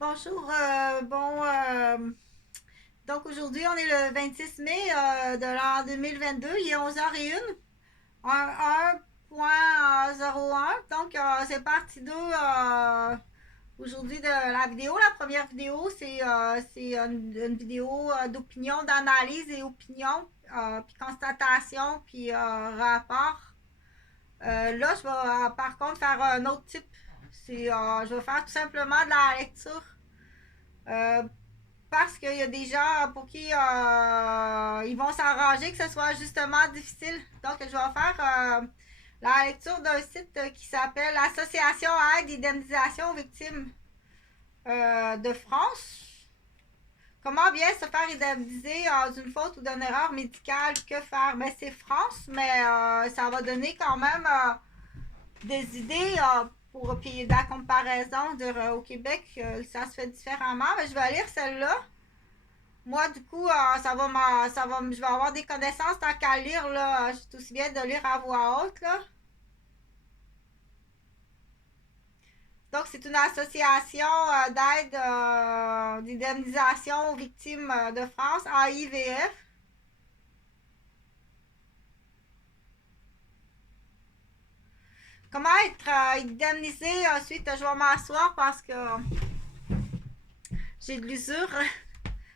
Bonjour, donc aujourd'hui on est le 26 mai de l'an 2022, il est 11h01, 1.01, donc c'est partie 2 aujourd'hui de la vidéo. La première vidéo c'est une vidéo d'opinion, d'analyse et opinion, puis constatation, puis rapport. Là je vais par contre faire un autre type, je vais faire tout simplement de la lecture. Euh, Parce qu'il y a des gens pour qui ils vont s'arranger que ce soit justement difficile. Donc, je vais faire la lecture d'un site qui s'appelle Association Aide et Indemnisation aux victimes de France. Comment bien se faire indemniser d'une faute ou d'une erreur médicale? Que faire? Ben, c'est France, mais ça va donner quand même des idées pour puis de la comparaison au Québec. Ça se fait différemment. Mais je vais lire celle-là. Moi, du coup, je vais avoir des connaissances tant qu'à lire, là. C'est aussi bien de lire à voix haute, là. Donc, c'est une association d'aide, d'indemnisation aux victimes de France, AIVF. Comment être indemnisé? Ensuite, je vais m'asseoir parce que j'ai de l'usure.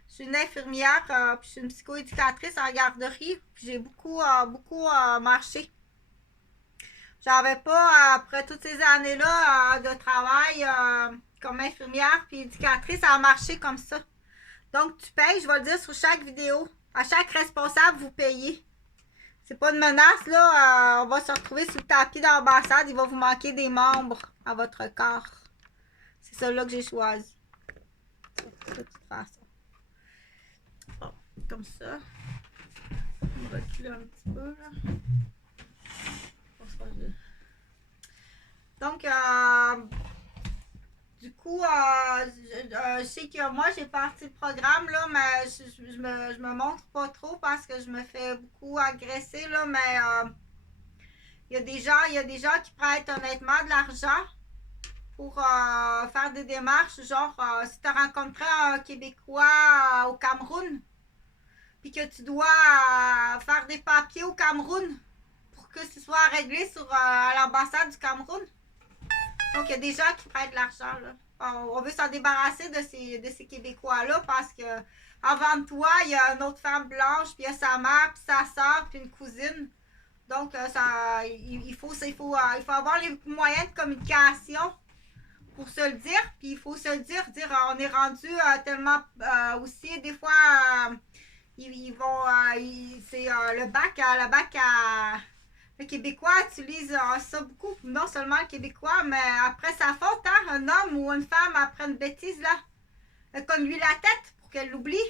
Je suis une infirmière, puis je suis une psychoéducatrice en garderie, puis j'ai beaucoup marché. J'avais pas, après toutes ces années-là de travail comme infirmière puis éducatrice, ça a marché comme ça. Donc, tu payes, je vais le dire sur chaque vidéo. À chaque responsable, vous payez. C'est pas une menace, là. On va se retrouver sous le tapis d'ambassade. Il va vous manquer des membres à votre corps. C'est ça-là que j'ai choisi. De toute façon. Bon, comme ça. On va reculer un petit peu, là. Donc, du coup, je sais que moi, j'ai parti le programme, là, mais je me montre pas trop parce que je me fais beaucoup agresser, là, mais il y a des gens qui prêtent honnêtement de l'argent pour faire des démarches, genre, si tu as rencontré un Québécois au Cameroun, puis que tu dois faire des papiers au Cameroun pour que ce soit réglé à l'ambassade du Cameroun. Donc, il y a des gens qui prêtent de l'argent, là. On veut s'en débarrasser de ces Québécois-là parce que avant de toi, il y a une autre femme blanche, puis il y a sa mère, puis sa soeur, puis une cousine. Donc, il faut avoir les moyens de communication pour se le dire, puis il faut se le dire on est rendu tellement aussi, des fois, ils vont, c'est le bac à le Québécois utilise ça beaucoup, non seulement le Québécois, mais après sa faute, hein, un homme ou une femme après une bêtise, là, comme lui la tête pour qu'elle l'oublie,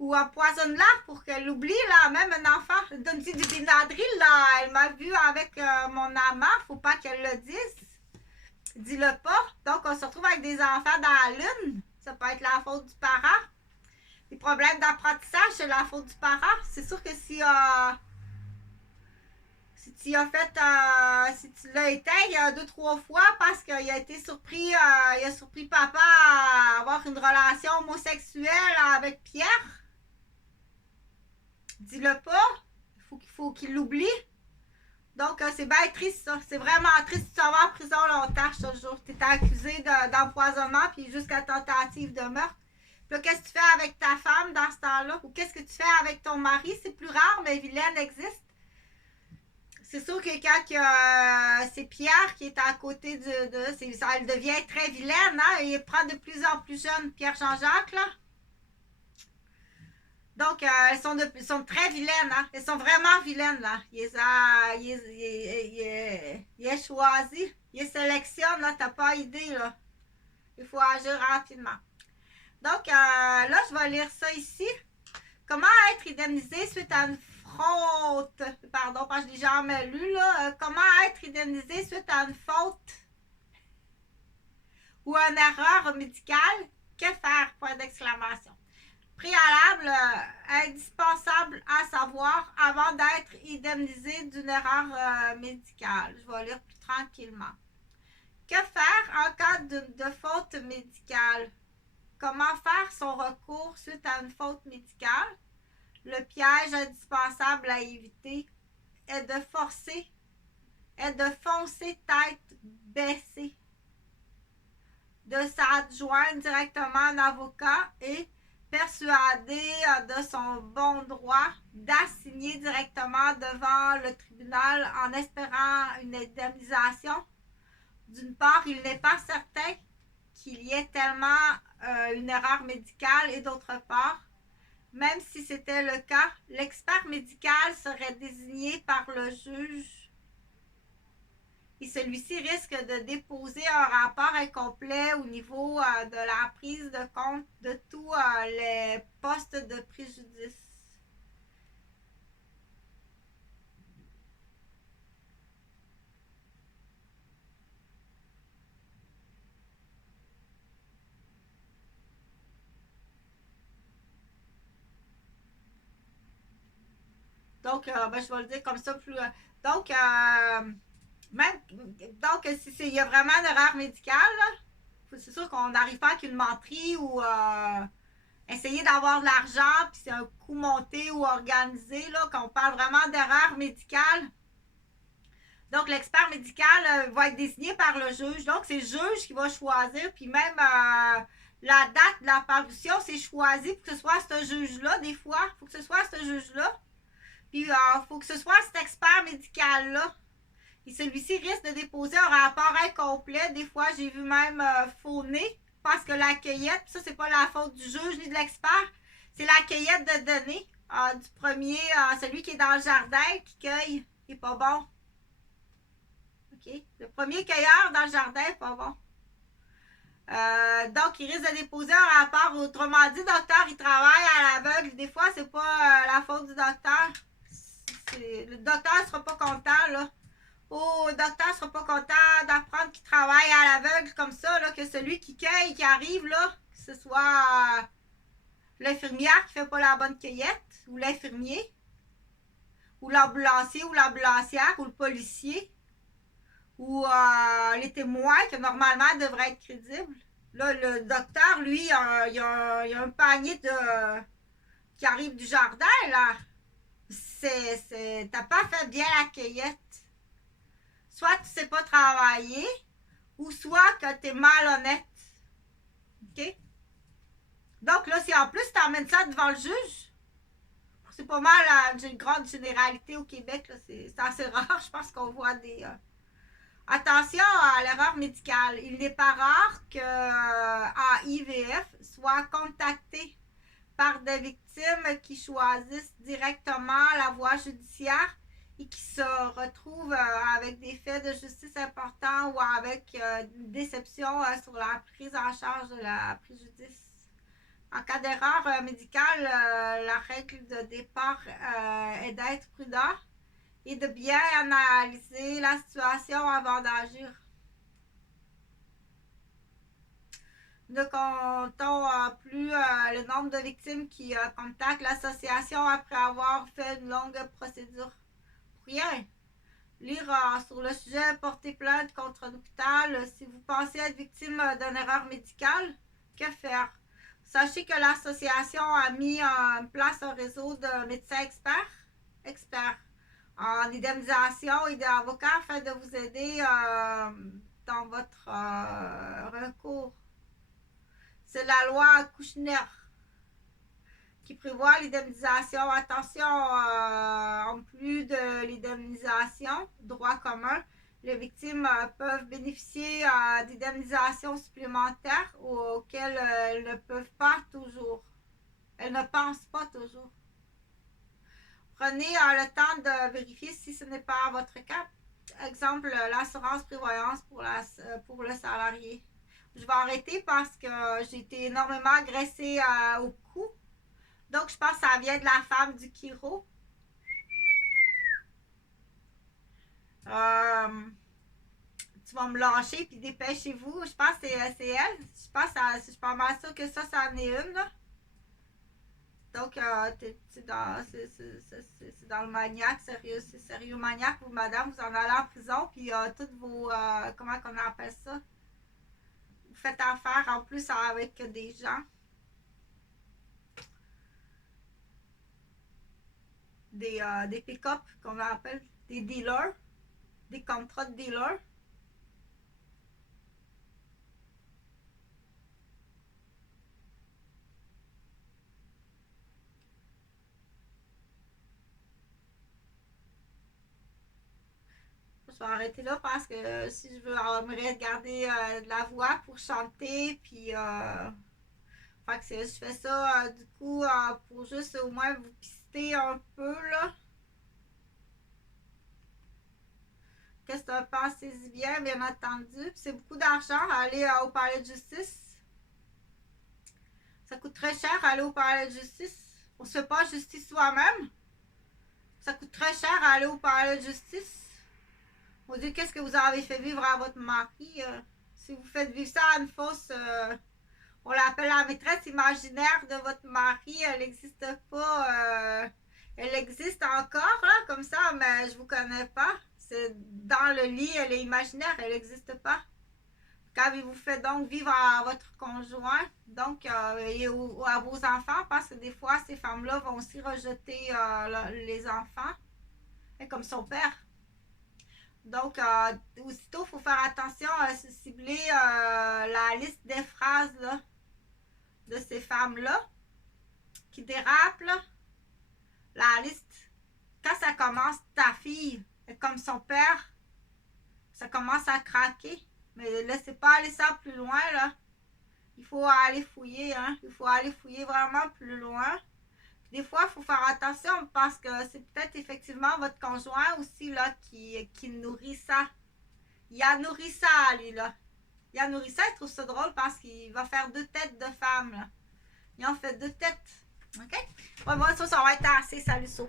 ou empoisonne-la pour qu'elle l'oublie, là, même un enfant, donne-lui du Benadryl, là, elle m'a vu avec mon amant, faut pas qu'elle le dise, dis-le pas, donc on se retrouve avec des enfants dans la lune, ça peut être la faute du parent, les problèmes d'apprentissage, c'est la faute du parent, c'est sûr que si tu as fait, si tu l'as été deux, trois fois parce qu'il a été surpris, il a surpris papa à avoir une relation homosexuelle avec Pierre, dis-le pas. Il faut qu'il l'oublie. Donc, c'est bien triste, ça. C'est vraiment triste. Tu vas en prison longtemps, je te jure. Tu es accusé d'empoisonnement puis jusqu'à tentative de meurtre. Puis là, qu'est-ce que tu fais avec ta femme dans ce temps-là? Ou qu'est-ce que tu fais avec ton mari? C'est plus rare, mais Vilaine existe. C'est sûr que quand c'est Pierre qui est à côté ça, elle devient très vilaine, hein? Il prend de plus en plus jeune Pierre Jean-Jacques, là. Donc, elles sont très vilaines, hein? Elles sont vraiment vilaines, là. Il est choisi. Il sélectionne, là. T'as pas idée, là. Il faut agir rapidement. Donc, là, je vais lire ça ici. Comment être indemnisé suite à une faute? Pardon, parce que je l'ai jamais lu, là. Comment être indemnisé suite à une faute ou une erreur médicale? Que faire? Point d'exclamation. Préalable, indispensable à savoir avant d'être indemnisé d'une erreur médicale. Je vais lire plus tranquillement. Que faire en cas de faute médicale? Comment faire son recours suite à une faute médicale? Le piège indispensable à éviter est de foncer tête baissée, de s'adjoindre directement à un avocat et persuadé de son bon droit d'assigner directement devant le tribunal en espérant une indemnisation. D'une part, il n'est pas certain qu'il y ait tellement une erreur médicale et d'autre part, même si c'était le cas, l'expert médical serait désigné par le juge et celui-ci risque de déposer un rapport incomplet au niveau de la prise de compte de tous les postes de préjudice. Donc, je vais le dire comme ça plus. Donc, même, donc si il y a vraiment une erreur médicale, c'est sûr qu'on n'arrive pas avec une menterie ou essayer d'avoir de l'argent, puis c'est un coup monté ou organisé, là, quand on parle vraiment d'erreur médicale. Donc, l'expert médical va être désigné par le juge. Donc, c'est le juge qui va choisir, puis même la date de la parution, c'est choisi pour que ce soit ce juge-là, des fois. Il faut que ce soit ce juge-là. Puis, il faut que ce soit cet expert médical-là. Et celui-ci risque de déposer un rapport incomplet. Des fois, j'ai vu même fauner parce que la cueillette, ça, c'est pas la faute du juge ni de l'expert, c'est la cueillette de données du premier, celui qui est dans le jardin, qui cueille, qui est pas bon. OK? Le premier cueilleur dans le jardin est pas bon. Donc, il risque de déposer un rapport. Autrement dit, le docteur, il travaille à l'aveugle. Des fois, c'est pas la faute du docteur. Le docteur ne sera pas content, là. Oh, le docteur ne sera pas content d'apprendre qu'il travaille à l'aveugle comme ça, là, que celui qui cueille, qui arrive, là, que ce soit l'infirmière qui ne fait pas la bonne cueillette, ou l'infirmier, ou l'ambulancier, ou l'ambulancière, ou le policier, ou les témoins, que normalement devraient être crédibles. Là, le docteur, lui, il y a un panier qui arrive du jardin, là. T'as pas fait bien la cueillette. Soit tu sais pas travailler, ou soit que tu es malhonnête. OK? Donc là, si en plus tu emmènes ça devant le juge, c'est pas mal une grande généralité au Québec, là, c'est assez rare, je pense qu'on voit des... Attention à l'erreur médicale. Il n'est pas rare que IVF soit contacté par des victimes qui choisissent directement la voie judiciaire et qui se retrouvent avec des faits de justice importants ou avec une déception sur la prise en charge de la préjudice. En cas d'erreur médicale, la règle de départ est d'être prudent et de bien analyser la situation avant d'agir. Ne comptons plus le nombre de victimes qui contactent l'association après avoir fait une longue procédure. Pour rien. Lire sur le sujet, porter plainte contre un hôpital. Si vous pensez être victime d'une erreur médicale, que faire? Sachez que l'association a mis en place un réseau de médecins experts en indemnisation et d'avocats afin de vous aider dans votre recours. C'est la loi Kouchner qui prévoit l'indemnisation. Attention, en plus de l'indemnisation, droit commun, les victimes peuvent bénéficier d'indemnisations supplémentaires auxquelles elles ne peuvent pas toujours. Elles ne pensent pas toujours. Prenez le temps de vérifier si ce n'est pas votre cas. Exemple, l'assurance prévoyance pour le salarié. Je vais arrêter parce que j'ai été énormément agressée au cou. Donc, je pense que ça vient de la femme du chiro. Tu vas me lâcher puis dépêchez-vous. Je pense que c'est elle. Je suis pas mal sûre que ça en est une, là. Donc, c'est dans le maniaque, sérieux, c'est sérieux maniaque, vous, madame, vous en allez en prison, puis toutes vos, comment on appelle ça? Vous faites affaire en plus avec des gens, des pick-up qu'on appelle, des dealers, des contrats de dealers. Je vais arrêter là parce que si je veux me regarder de la voix pour chanter, puis fait que je fais ça du coup pour juste au moins vous pister un peu là. Qu'est-ce que pensez-y bien, bien entendu. Puis c'est beaucoup d'argent à aller au palais de justice. Ça coûte très cher aller au palais de justice. On se fait pas justice soi-même. Ça coûte très cher à aller au palais de justice. Vous dites qu'est-ce que vous avez fait vivre à votre mari. Si vous faites vivre ça à une fausse... on l'appelle la maîtresse imaginaire de votre mari. Elle n'existe pas. Elle existe encore, là, comme ça, mais je vous connais pas. C'est dans le lit, elle est imaginaire, elle n'existe pas. Qu'avez-vous fait donc vivre à votre conjoint, donc, et à vos enfants, parce que des fois, ces femmes-là vont aussi rejeter les enfants, et comme son père. Donc, aussitôt, il faut faire attention à cibler la liste des phrases là, de ces femmes-là qui dérapent. Là. La liste, quand ça commence, ta fille est comme son père, ça commence à craquer. Mais laissez pas aller ça plus loin, là. Il faut aller fouiller, hein. Il faut aller fouiller vraiment plus loin. Des fois, il faut faire attention parce que c'est peut-être effectivement votre conjoint aussi, là, qui nourrit ça. Il a nourri ça, lui, là. Il a nourri ça, il trouve ça drôle parce qu'il va faire 2 têtes de femme, là. Il en fait 2 têtes. OK? Ouais, moi, ça va être assez. Salut, ça.